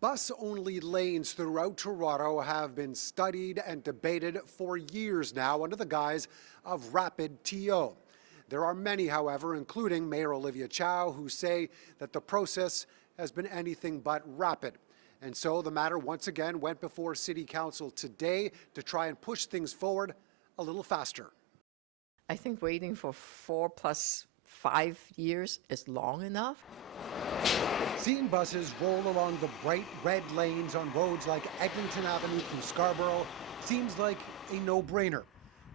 Bus-only lanes throughout Toronto have been studied and debated for years now under the guise of RapidTO. There are many, however, including Mayor Olivia Chow, who say that the process has been anything but rapid. And so the matter once again went before City Council today to try and push things forward a little faster. I think waiting for 4 plus 5 years is long enough. Seeing buses roll along the bright red lanes on roads like Eglinton Avenue through Scarborough seems like a no-brainer.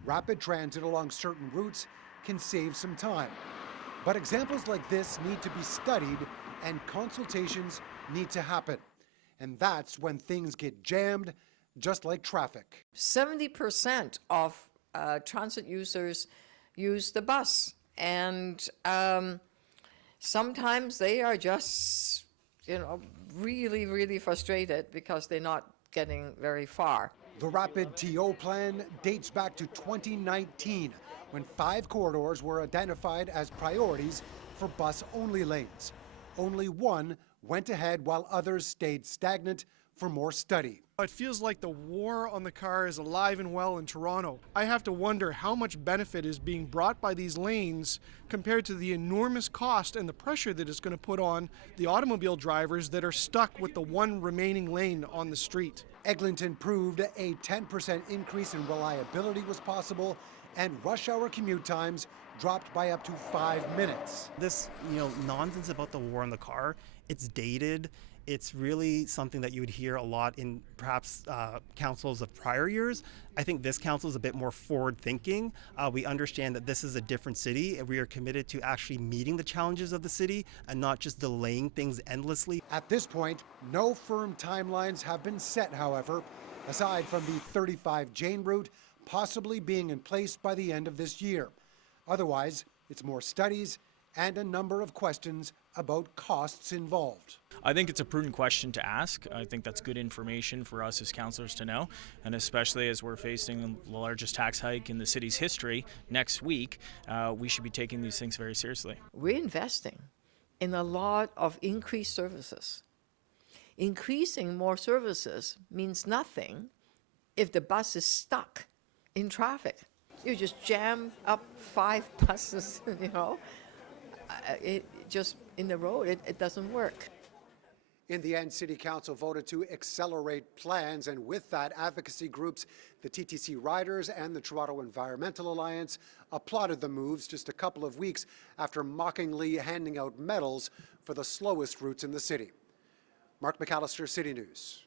Rapid transit along certain routes can save some time. But examples like this need to be studied and consultations need to happen. And that's when things get jammed, just like traffic. 70% of transit users use the bus, and sometimes they are just, really, really frustrated because they're not getting very far. The RapidTO plan dates back to 2019, when 5 corridors were identified as priorities for bus-only lanes. Only one went ahead while others stayed stagnant for more study. It feels like the war on the car is alive and well in Toronto. I have to wonder how much benefit is being brought by these lanes compared to the enormous cost and the pressure that it's going to put on the automobile drivers that are stuck with the one remaining lane on the street. Eglinton proved a 10% increase in reliability was possible, and rush hour commute times dropped by up to 5 minutes. This, nonsense about the war on the car, it's dated. It's really something that you would hear a lot in perhaps councils of prior years. I think this council is a bit more forward thinking. We understand that this is a different city, and we are committed to actually meeting the challenges of the city and not just delaying things endlessly. At this point, no firm timelines have been set, however, aside from the 35 Jane route possibly being in place by the end of this year. Otherwise, it's more studies and a number of questions about costs involved. I think it's a prudent question to ask. I think that's good information for us as councillors to know, and especially as we're facing the largest tax hike in the city's history next week, we should be taking these things very seriously. We're investing in a lot of increased services. Increasing more services means nothing if the bus is stuck in traffic. You just jam up 5 buses, it just in the road, it doesn't work. In the end, City Council voted to accelerate plans, and with that, advocacy groups, the TTC Riders and the Toronto Environmental Alliance applauded the moves just a couple of weeks after mockingly handing out medals for the slowest routes in the city. Mark McAllister, City News.